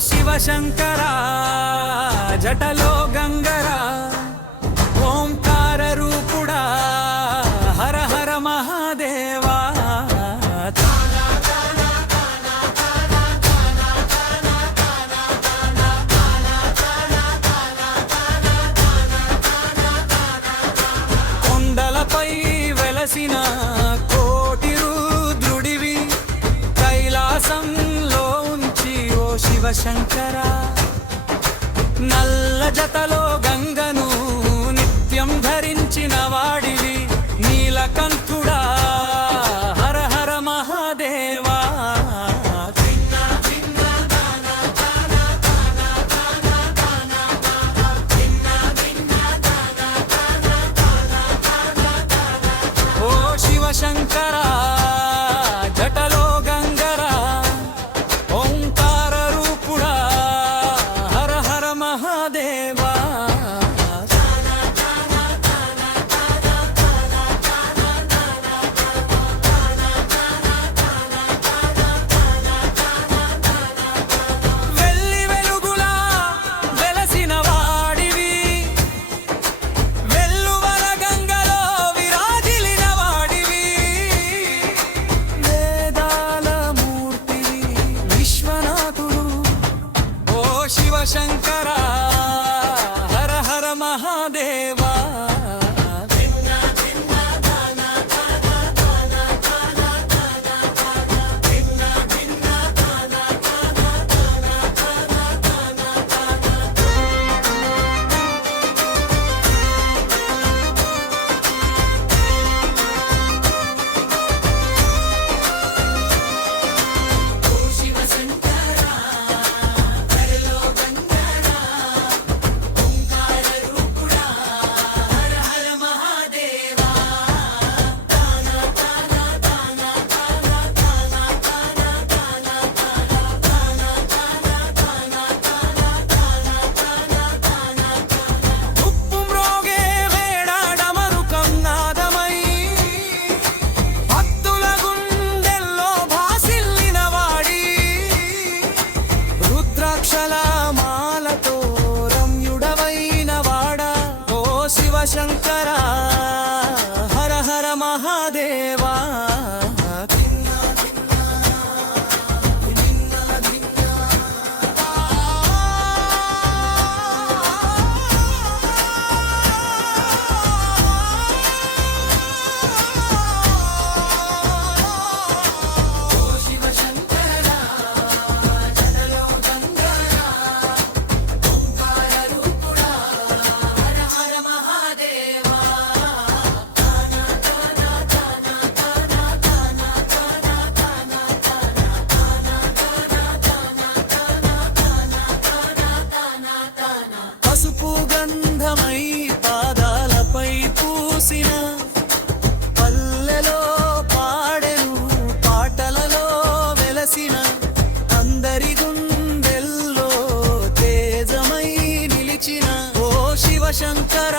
శివశంకర జటలో గంగరా ఓంకార రూపుడా హర హర మహాదేవా కొండలపై వెలసిన కోటి రుద్రుడివి కైలాసంలో ఉంచి ఓ శివశంకర నల్ల జతలో గంగను నిత్యం ధరించిన వాడివి నీలకంఠుడా హర హర మహాదేవా ఓ శివశంకర జటలో గంగరా ఓంకార రూపుడా హర హర మహాదేవా వెల్లి వెలుగులా వెలసిన వాడివి వెల్లువల గంగలో విరాజిల్లిన వాడివి వేదాల మూర్తివి విశ్వనాథుడు ఓ శివశంకర హర హర మహాదేవా ఉప్పు మ్రోగే వేడాడమరుకం నాదమై భక్తుల గుండెల్లో భాసిల్లిన వాడి రుద్రాక్షల మాలతో రమ్యుడవైన వాడా ఓ శివశంకర హర హర మహాదేవా పసుపు గంధమై పాదాలపై పూసిన పల్లెలో పాడెను పాటలలో వెలసిన అందరి గుండెల్లో తేజమై నిలిచిన ఓ శివశంకర